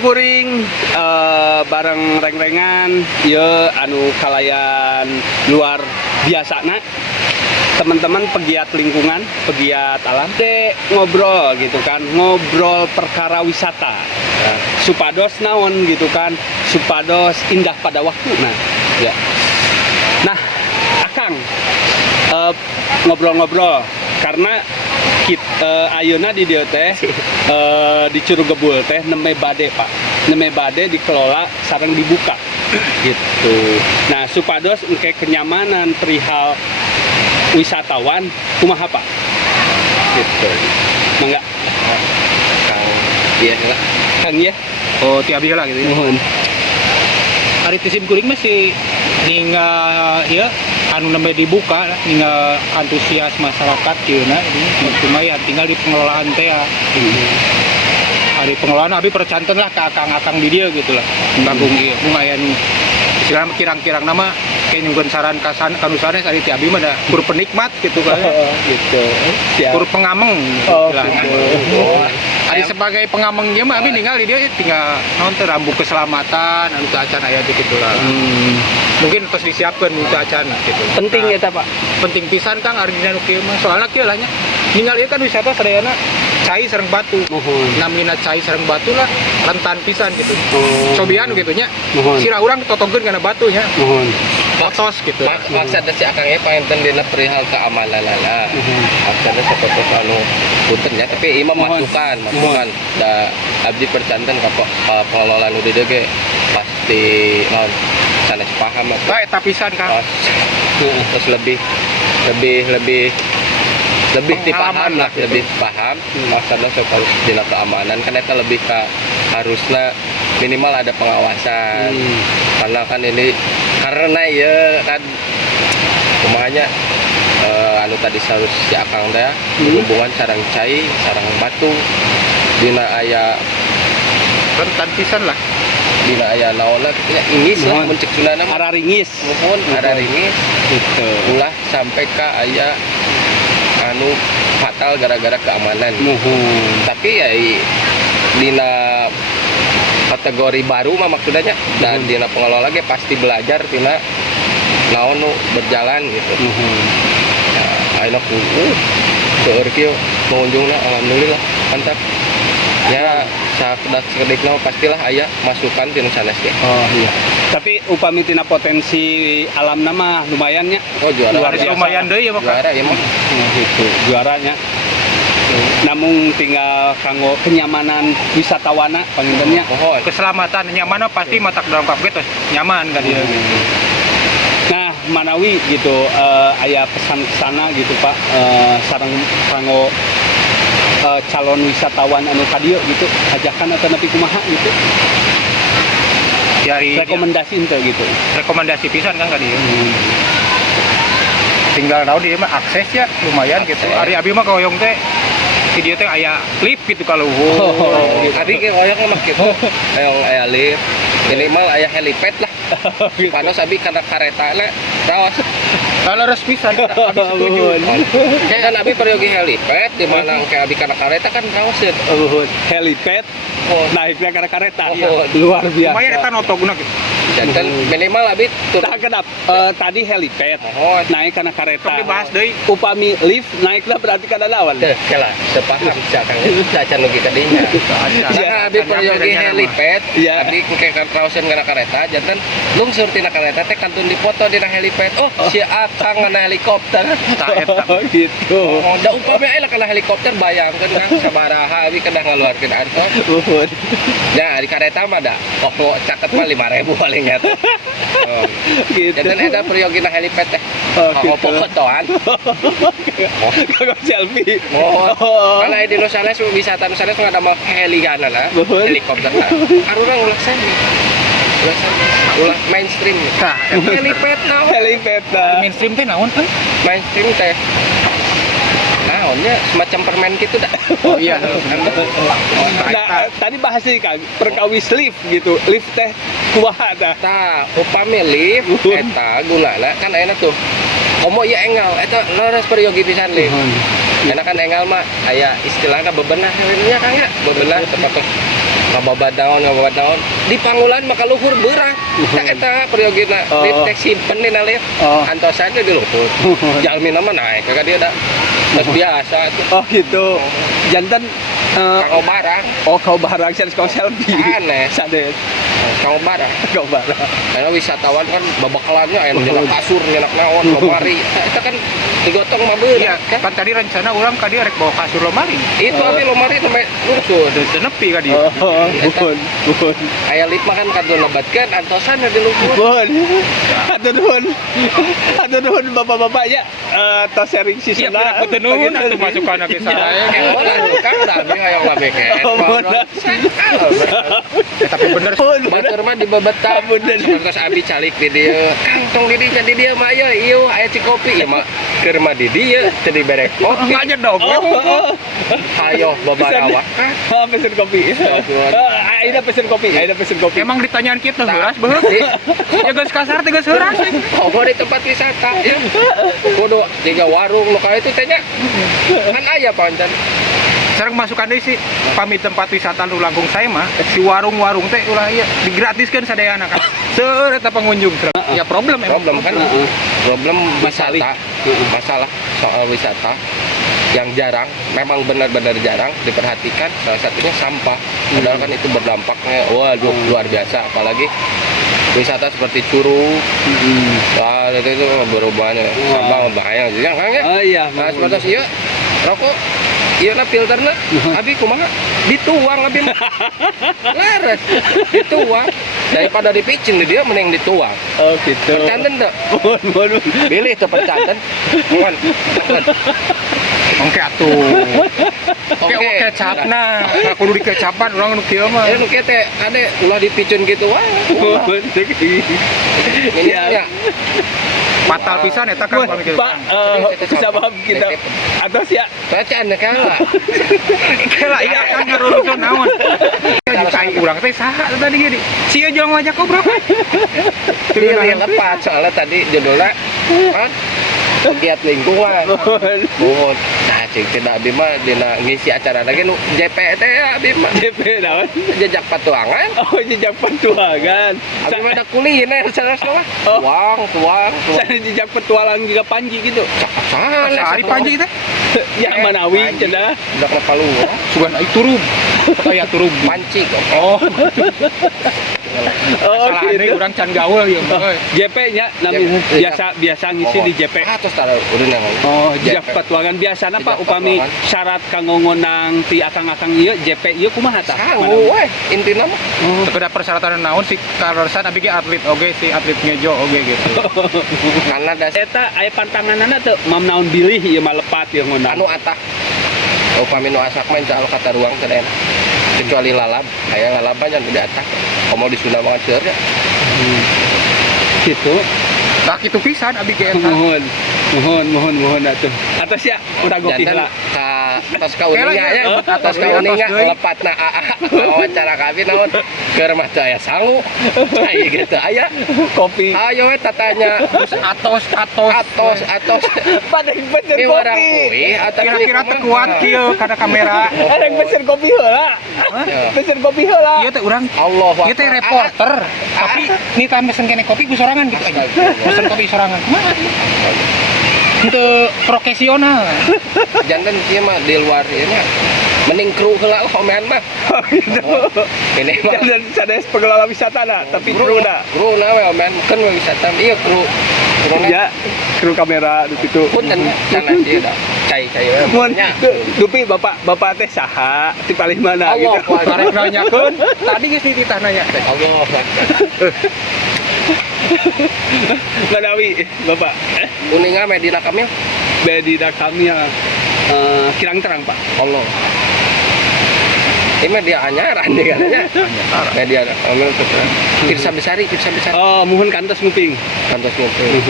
kuring bareng reng-rengan ya anu kalayan luar biasa nak teman-teman pegiat lingkungan, pegiat alam ngobrol gitu kan, ngobrol perkara wisata ya. Supados naon gitu kan, supados indah pada waktu ya. Nah Akang ngobrol-ngobrol karena kita ayeuna di dieu teh di Curug Gebul teh nembe bade Pak, nembe bade dikelola sareng dibuka gitu. Nah supados engke kenyamanan perihal wisatawan kumaha Pak gitu. Mangga Kang iya lah Kang ya. Oh tiap lah gitu. Mohon. Hari tisim kuring masih hingga ya anu nembe dibuka hingga antusias masyarakat kieuna ini cuma ya tinggal di pengelolaan teh ya. Hari pengelolaan abi percanten lah ke akang-akang di dia gitu lah. Bagong ieu lumayan istilahnya kirang-kirang nama kayak nyungkeun saran kanu sanes ari ti abi mah da kur penikmat gitu kan. Gitu. Kur pengameng istilahnya. Ari sebagai pengameng dia mah abi ninggal di dia tinggal naon teh rambu keselamatan anu teu acan aya gitu lah. Mungkin terus disiapkan untuk acan gitu. Penting ya Pak. Penting pisan Kang ari dina nu kieu mah. Soalna kieu lah nya. Ninggal ieu kan wisata sadayana cai sareng batu. Namina cai sareng batu lah rentan pisan gitu. Cobian gitu nya. Sira urang ditotogeun kana batu nya. Fotos gitu. Maksudnya si Akang ya panten dina perihal keamanan lah. Maksudnya seperti anu puntennya tapi imam masukan da abdi percanten ka pengelola nu dieu ge pasti sanes paham apa. Bae eta pisan Kang. Terus lebih dipaham lah, lebih paham maksudnya soal dina keamanan kan eta lebih ke harusnya minimal ada pengawasan karena kan ini karena ya kan kumanya anu tadi harus si Akang teh hubungan sareng cai sareng batu dina aya Rentan pisan lah. dina aya naonna ya ingis lah mun cek sunana mah Araringis. muhun araringis Gitu. ulah sampai ka aya anu fatal gara-gara keamanan. Tapi ya dina kategori baru mah maksudnya dan dina pengelola ge pasti belajar dina naon nu berjalan gitu. Ya ayeuna seueur kieu pengunjungna alhamdulillah mantap. Ya sakedak-sekedikna pastilah aya masukan tina sanes ge. Oh iya. Tapi upami tina potensi alamna mah lumayan nya. Oh juara. Luar biasa. Lumayan deui ya mah. Juara ya mah. Gitu, juaranya. Namun tinggal kanggo kenyamanan wisatawana pangintennya. Keselamatan nyaman pasti matak dalam kabeh terus nyaman kan dia. Nah, manawi gitu aya pesan kesana gitu Pak sareng kanggo calon wisatawan anu ka dieu gitu ajakan atau nepi kumaha gitu. Dari Rekomendasi ente gitu. rekomendasi pisan kan ka dieu. Tinggal naon dia mah akses ya lumayan gitu. Ari abi mah koyong teh di dia teh aya lift gitu kalau Tadi ke oyong mah kitu. Aya lift. Minimal aya helipad lah. Panos abi karena karetana raos. kalau resmi pisan abi setuju. Kan abi peryogi helipad di mana kayak abi karena kareta kan raos ya. Helipad naiknya karena kereta. Oh, Luar biasa. Lumayan eta notoguna gitu. Dan minimal abi turun. Nah, kenapa? Tadi helipad naik karena kereta. Sok dibahas deui. Upami lift naiklah berarti kada lawan. Teh, kela sepaham cakang cacan lagi kadinya. Nah, abi peryogi helipad, abi kayak raosan karena kereta, jantan lungsur tina kereta teh kantun dipoto dina helipad. Oh, si Akang ngana helikopter. Gitu. Oh, da upami aya kana helikopter bayangkeun kan sabaraha abi kada ngaluarkeun antos. Ya, di kereta mah da. Pokok caket mah 5.000 paling nyata. Oh. Gitu. Jantan eta periogina helipad teh. Gitu. Fotoan. Kagak selfie. Karena di Nusanes wisata Nusanes nggak ada mau heliana lah, helikopter lah. Arurang ulah sana, ulah mainstream. Tah, Helipad naon? Helipad. mainstream teh naon kan? Mainstream teh. Naonnya semacam permen gitu dah. Oh iya. Nah, tadi bahas ini Kang, perkawis lift gitu. Lift teh kumaha dah. Tah, upami lift eta gunana kan enak tuh. Komo ya enggal, eta leres peryogi pisan lift. Karena kan enggal mah aya istilahnya bebenah nya kan ya, bebenah seperti ngababat naon di Pangulan maka luhur beurang tak eta periogina tek simpen dina lieu antosannya di luhur jalmina mah naik ka dia da geus biasa tuh Oh gitu. Jantan kang barang kau barang kau selfie. aneh Sades. kang barang Kau barang. karena wisatawan kan babakalannya aya nyenak kasur nyenak naon lemari eta kan digotong mah Iya, beurang kan tadi rencana orang kadi rek bawa kasur lemari. itu abi lemari sampai luncur Udah nepi ka dia. Bukan. aya lip makan kado lebatkeun antosannya di luhur Bukan. Atur nuhun bapak-bapaknya. Tos sharing Iya, season pira kutenun atuh masukan ke saya. kan udah abi hayang ngabeke Tapi bener batur mah di babeta Bener. terus abi calik di dieu kang tong di dieu mah aya ieu aya cikopi ya mah keur mah di dieu teu dibere kopi aja dong. hayo babarawa Pesen kopi. Aida pesen kopi. Emang ditanyaan kita heuras beuk. Ya geus kasar teh geus heuras. oh di tempat wisata ya kudu jiga warung nu ka itu teh nya kan aya pancen Sareng masukan deui sih pamit tempat wisata nu langkung saya mah si warung-warung teh ulah ieu digratiskeun sadayana kan. Seueur eta pengunjung. Ya problem emang. problem kan problem wisata masalah soal wisata yang jarang memang benar-benar jarang diperhatikan salah satunya sampah padahal kan itu berdampaknya waduh luar biasa apalagi wisata seperti Curug wah itu berubahnya sampah bahaya jadi kan ya Oh iya. nah seperti ieu rokok ieu na filterna abi kumaha dituang abi mah laras dituang daripada dipicin dia mending dituang Oh gitu. percanten tuh Mohon. pilih tuh percanten mohon Oke atuh. Oke kecapna. Kudu dikecapan urang nu kieu mah. nu kieu teh ade ulah dipicun gitu wah ini ya Fatal pisan eta kan pamit. Pak, sabab kita atas ya. bacan kala Kela iya kan ngarurusan naon. Kai urang teh saha tadi ge di. Sia jeung ngajak goblok. pilih lepat soalnya tadi judulnya kan pegiat lingkungan mohon nah cing tidak abi mah dina ngisi acara lagi nu JP teh ya abi mah DP naon? jejak patuangan Oh jejak petualangan. abi mah ada kuliner salah tuang Saya jejak petualang juga Panji gitu. salah Ari Panji teh. Yang Manawi cenah. udah kena palu Sugan ai turub. Kayak turub. panci kok Oh, Oh salah nih gitu. urang can gaul ieu mah. JP nya namanya biasa ngisi di JP. terus taruh udah nangan Oh, jejak JP. petualangan biasana Pak Jejak upami petualangan. syarat kanggo ngonang ti akang-akang ieu JP ieu kumaha tah? kanggo weh intina mah Sekedar persyaratan naon sih karosan abi ge atlet oge si atlet ngejo oge gitu. karena das Eta aya pantanganana teu mam naon bilih ieu mah lepat ieu ngonang. anu atah upami nu asak main insya Allah kata ruang teh daerah kecuali lalab kayak lalaban yang tidak atak mau di Sunda banget seur ya Gitu. Nah kitu pisan abi ge eta. Mohon atuh. Atas ya udah gopi jantan heula. ka tos ka uninga ya tos ka Atos uninga deui. lepatna wawancara kami naon keur mah teu aya sangu cai gitu aya Kopi. ayo we tatanya Atos. atos Padahal pesen di warang kopi. kuih atau Kira-kira teu kuat kieu kana kamera. Ada yang pesen kopi heula. Pesen kopi heula. Ieu teh urang Allah ieu teh reporter. Tapi nih kan mesen kene kopi ku sorangan gitu aja. Mesen kopi sorangan. Kumaha? Untuk profesional. jantan kieu mah di luar ieu mah mending kru heula homean mah ini mah Dan sanes pengelola wisata na, tapi kru na. kru na we homean kan we wisata iya kru na Ya, kru kamera di situ. punten sana sih dah cai we Mun nya dupi bapak teh saha ti paling mana Allah gitu. Karek nanyakeun, tadi geus dititah nanya teh. Allah Manawi, Bapak. uninga Medina Kamil Bedina kami yang kirang terang, Pak. Allah ini media anyaran nih katanya media Kamil tuh Pirsa Besari Oh, mohon kantos nguping. kantos ngopi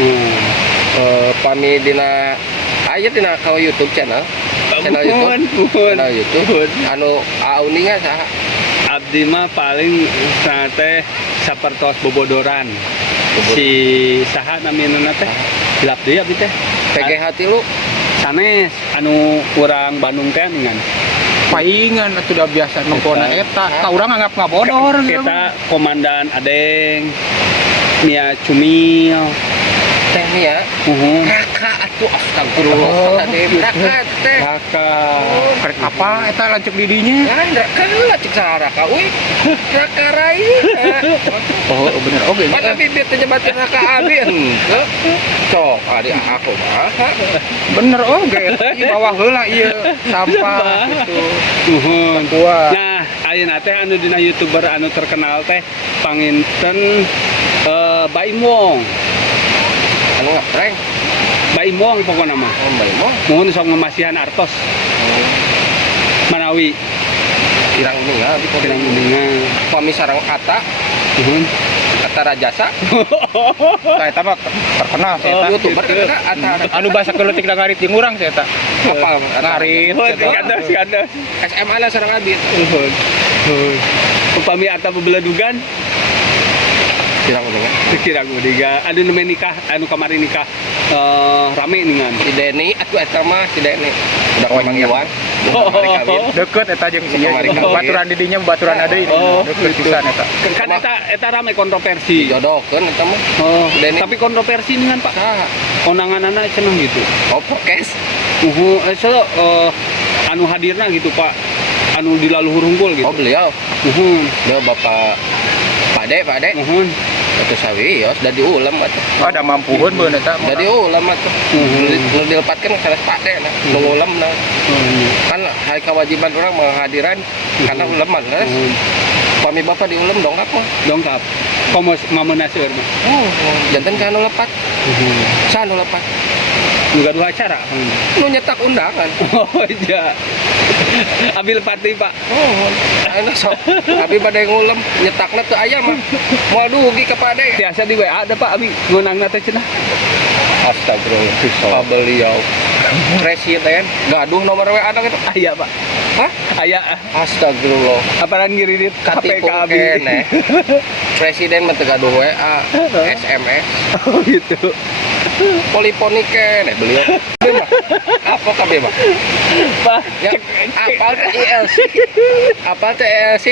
pami dina aya dina ka YouTube channel Mohon. channel YouTube anu uninga saha Abdi mah paling teh sapertos bobodoran. Si saha namina teh? Hilap deui abdi teh. PGH tilu Sanes anu urang Bandung teh ningan. paingan atuh udah biasa nongkrona eta. Ka urang anggap ngabodor. Kita komandan Adeng, Mia Cumil, Teh Mia, Raka atuh astagfirullah. Raka teh. Karek apa eta lancuk didinya? Lain Raka lah cek Raka euy. Raka rai. Oh bener oke. Mana bibit teh nyebatin Raka abi henteu. Cok adi aku mah. Bener oke. Di bawah heula ieu sampah gitu. Uhun. Kuat. Nah, ayeuna teh anu dina YouTuber anu terkenal teh panginten Baim Wong. Anu ngeprank. Baim Wong pokokna mah. Oh, Mbak Imo. Mohon sok ngemasihan artos Manawi. Kirang ningal di Kirang pokoknya. mendengar. Pami sareng kata, Uhun. kata rajasa. Nah, eta mah terkenal saya eta. YouTuber kan ada Anu bahasa keleutik da ngarit jeung urang saya eta. apa? Ngarit. Kandas. SMA lah sareng abi. Uhun. Upami ata bebeledugan Kirang ningal. kirang udiga anu nemen nikah anu kamari nikah rame ningan. Si Denny, atuh eta mah si Denny. Udah memang Iwan. Oh. Deket eta jeung ieu. Kemarin kawin. Baturan di dinya baturan ada ini. Oh, Deket gitu. pisan eta. Kan eta rame kontroversi. Jodohkeun eta mah. Oh, Denny. tapi kontroversi ningan Pak. Nah, Konanganana cenah gitu. oh podcast. Anu hadirna gitu Pak. Anu dilaluhur unggul gitu. Oh beliau. Dia Bapak Pade. Atuh sawi yos da diulam atuh. Oh, ada mampuhun beun eta. Da diulam atuh. Nu dilepatkeun salah Pade nah, nu ulam nah. Kan hari kewajiban orang menghadiran karena uleman kan. Pami bapak diulam dongkap mah. Dongkap. Komos mamana seur mah. Janten kan lepat. Sanu lepat. Nu gaduh acara. Nu nyetak undangan. Oh iya. Abil pati Pak. Oh, enak sok. Abi bade ngulem nyetakna teu aya mah. Moal dugi ka Pade. Tiasa di WA ada Pak abi ngeunangna teh cenah. Astagfirullah. Beliau presiden gaduh nomor WA anak itu. Aya Pak. Hah? Aya. Astagfirullah. Apaan ngiridit HP Katipu ka abi. kene. Presiden mah teu gaduh WA, SMS. Oh gitu. Poliponi kene beliau. Kabeh mah. Apa kabeh mah? Pak. Ya, apal teh ILC. Apal teh ILC.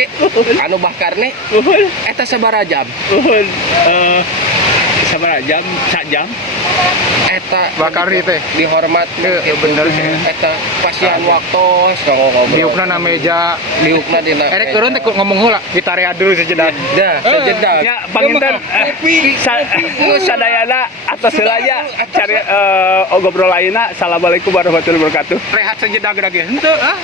Anu Bakarne eta sabaraha jam? Sabaraha jam? Sak jam? Eta Bakarni teh. dihormat Iya, bener sih. eta pasian waktos ngobrol. Diukna na meja. Diukna dina. Erek turun teh ngomong heula, ditarea dulu sejedak. Dah, sejedak. Ya, panginten sadayana atas selaya cari ngobrol lainna. Assalamualaikum warahmatullahi wabarakatuh. Rehat sejedak lagi. Henteu ah.